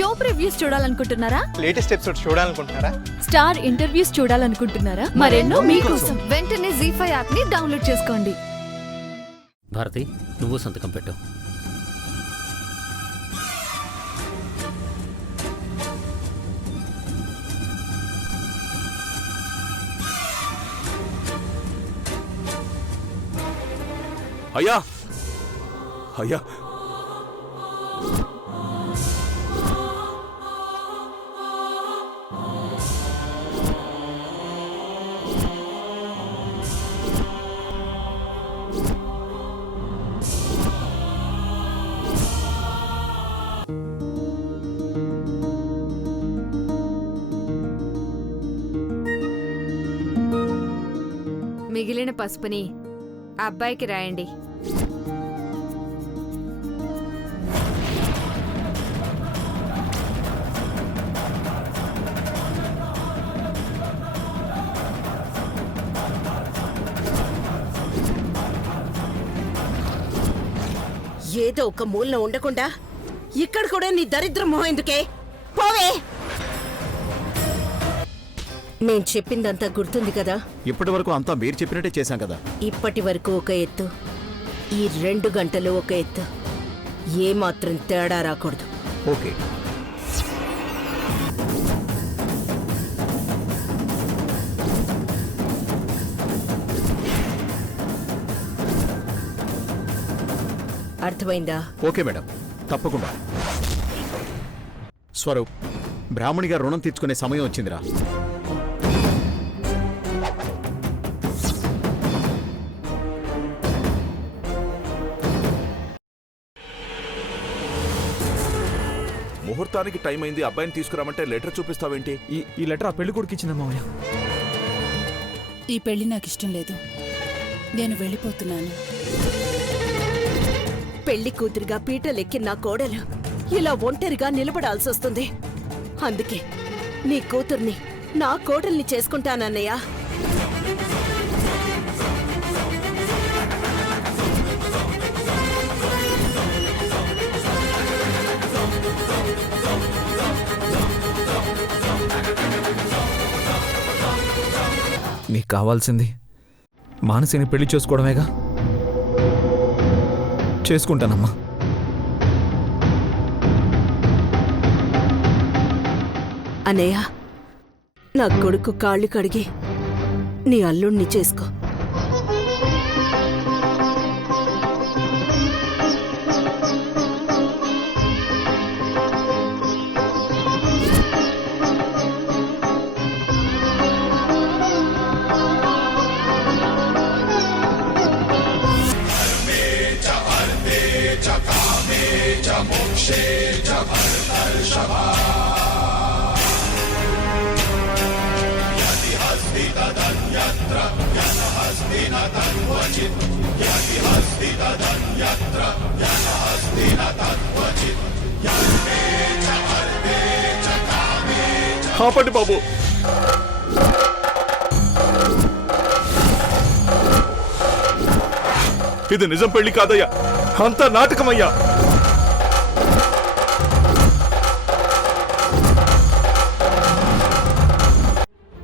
Show previews చూడాలనుకుంటున్నారా? Latest episode చూడాలనుకుంటున్నారా? Star interviews చూడాలనుకుంటున్నారా? మరెన్నో మీకోసం వెంటనే ZEE5 యాప్ ని డౌన్లోడ్ చేసుకోండి. భారతి, నువ్వు సంతకం పెట్టు. అయ్యా అయ్యా మిగిలిన పసుపుని అబ్బాయికి రాయండి. ఏదో ఒక మూలన ఉండకుండా ఇక్కడ కూడా నీ దరిద్ర మొహం ఎందుకే? పోవే! నేను చెప్పిందంతా గుర్తుంది కదా? ఇప్పటి వరకు అంతా మీరు చెప్పినట్టే చేశాం కదా. ఇప్పటి వరకు ఒక ఎత్తు, ఈ 2 గంటలు ఒక ఎత్తు. ఏమాత్రం తేడా రాకూడదు. ఓకే. అర్థమైందా? ఓకే మేడం, తప్పకుండా. స్వరూప్, బ్రాహ్మణిగా రుణం తీర్చుకునే సమయం వచ్చిందిరా. ముహూర్తానికి టైం అయింది, అబ్బాయిని తీసుకురామంటే లెటర్ చూపిస్తావేంటి? ఈ లెటర్ ఆ పెళ్లి కొడుకు ఇచ్చిన మామయ్య. ఈ పెళ్లి నాకు ఇష్టం లేదు, నేను వెళ్ళిపోతున్నాను. పెళ్లి కూతురిగా పీటలెక్కి నా కోడలు ఇలా ఒంటరిగా నిలబడాల్సి వస్తుంది. అందుకే నీ కూతుర్ని నా కోడల్ని చేసుకుంటానన్నయ్యా. నీకు కావాల్సింది మానసిని పెళ్లి చేసుకోవడమేగా. చేసుకుంటానమ్మా. అన్నయ్య, నా కొడుకు కాళ్ళు కడిగి నీ అల్లుణ్ణి చేసుకో. ఆపండి బాబు. ఇది నిజం పెళ్లి కాదయ్యా, అంతా నాటకమయ్యా.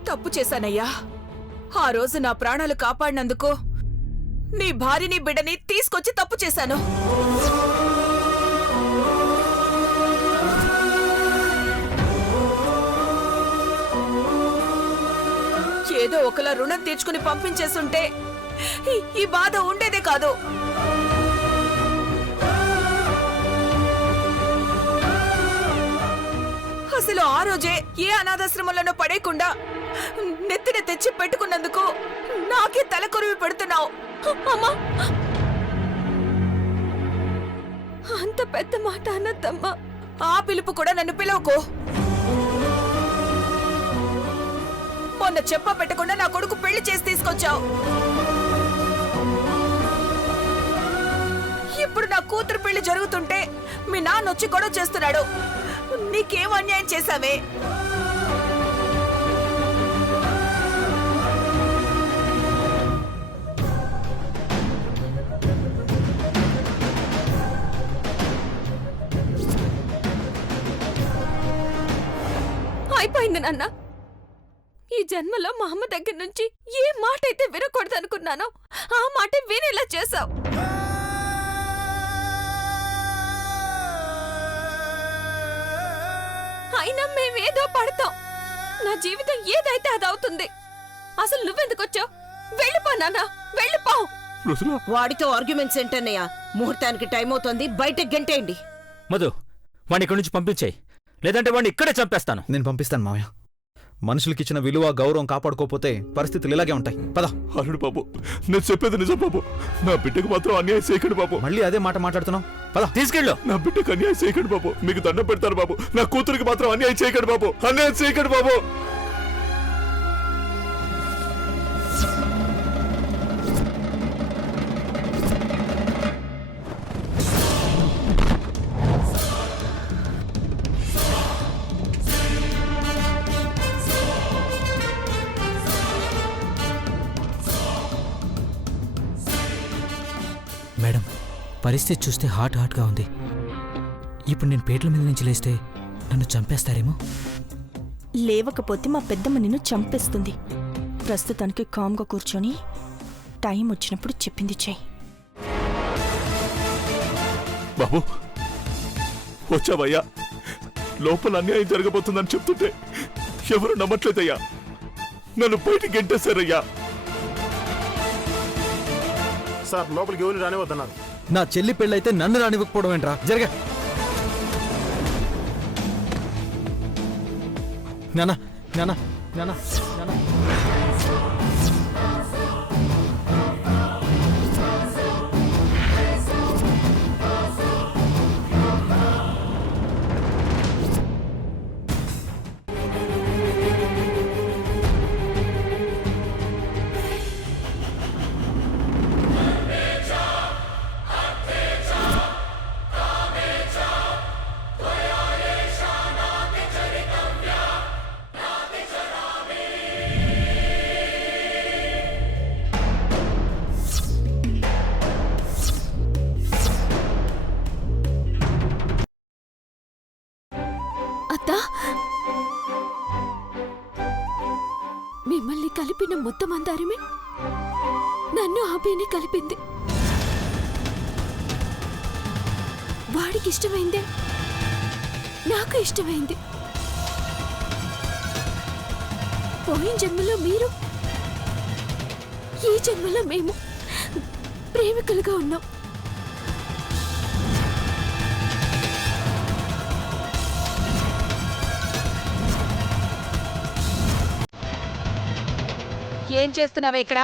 తప్పు చేశానయ్యా. ఆ రోజు నా ప్రాణాలు కాపాడినందుకు నీ భార్యని బిడ్డని తీసుకొచ్చి తప్పు చేశాను. ఏదో ఒకలా రుణం తీర్చుకుని పంపించేస్తుంటే ఈ బాధ ఉండేదే కాదు. అసలు ఆ రోజే ఏ అనాథాశ్రమంలోనో పడేయకుండా నెత్తిన తెచ్చి పెట్టుకున్నందుకు నాకే తలకొరివి పెడుతున్నావు. అమ్మా, అంత పెద్ద మాట అన్నద్దమ్మా. ఆ పిలుపు కూడా నన్ను పిలవకు. మొన్న చెప్ప పెట్టకుండా నా కొడుకు పెళ్లి చేసి తీసుకొచ్చావు. ఇప్పుడు నా కూతురు పెళ్లి జరుగుతుంటే మీ నాన్న వచ్చి గొడవ చేస్తున్నాడు. నీకేం అన్యాయం చేశావే? అయిపోయింది నాన్న. ఈ జన్మలో మా అమ్మ దగ్గర నుంచి ఏ మాట అయితే వినకూడదనుకున్నానో ఆ మాట వినేలా చేశావు. అయినా మేమేదో పడతాం. నా జీవితం ఏదైతే అది అవుతుంది. అసలు నువ్వెందుకొచ్చావు? వెళ్ళిపో నాన్న, వెళ్ళిపో. వాడితో ఆర్గ్యుమెంట్స్ ఏంటన్నయ్య? ముహూర్తానికి టైం అవుతోంది, బయటకు గంటేయండి. మధు, వాడిని ఇక్కడి నుంచి పంపించేయి, లేదంటే వాడిని ఇక్కడే చంపేస్తాను. నేను పంపిస్తాను మావయ్య. మనుషులకి ఇచ్చిన విలువ గౌరవం కాపాడుకోపోతే పరిస్థితులు ఇలాగే ఉంటాయి. పద. అరుణ్ బాబు, నేను చెప్పేది నిజం బాబు. నా బిడ్డకు మాత్రం అన్యాయం చేయకండి బాబు. మళ్ళీ అదే మాట మాట్లాడుతున్నావు. పద. తీసుకెళ్ళు. నా బిడ్డకు అన్యాయం చేయకండి బాబు. మీకు దండం పెడతాను బాబు. నా కూతురికి మాత్రం అన్యాయం చేయకండి బాబు. అన్యాయం చేయకండి బాబు. మేడం, పరిస్థితి చూస్తే హాట్గా ఉంది. ఇప్పుడు నేను పేట్ల మీద నుంచి లేస్తే నన్ను చంపేస్తారేమో. లేవకపోతే మా పెద్దమ్మ నిన్ను చంపేస్తుంది. ప్రస్తుతానికి కామ్గా కూర్చొని టైం వచ్చినప్పుడు చెప్పింది చెయ్యి. బాబు వచ్చావయ్యా. లోపల అన్యాయం జరగబోతుందని చెప్తుంటే ఎవరు నమ్మట్లేదయ్యా. నన్ను బయటికి గెంటేశారయ్యా. సార్, లోపలికి ఎవరిని రానివద్దన్నారు. నా చెల్లి పెళ్ళైతే నన్ను రానివ్వకపోవడం ఏంట్రా? జరగా. నానా నానా నానా నానా మిమ్మల్ని కలిపిన మొత్తమందారమే నన్ను ఆపేని కలిపింది. వాడికి ఇష్టమైందే నాకు ఇష్టమైంది. పోయిన జన్మలో మీరు, ఈ జన్మలో మేము ప్రేమికులుగా ఉన్నాం. ఏం చేస్తున్నావా ఇక్కడ?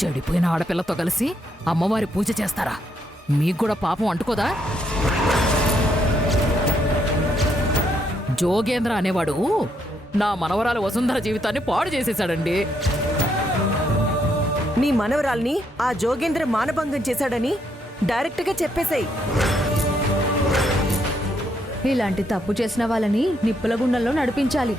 చెడిపోయిన ఆడపిల్లతో కలిసి అమ్మవారి పూజ చేస్తారా? మీకు కూడా పాపం అంటుకోదా? జోగేంద్ర అనేవాడు నా మనవరాలు వసుంధర జీవితాన్ని పాడు చేసేశాడండి. నీ మనవరాల్ని ఆ జోగేంద్ర మానభంగం చేశాడని డైరెక్ట్గా చెప్పేశాయి. ఇలాంటి తప్పు చేసిన వాళ్ళని నిప్పుల గుండంలో నడిపించాలి.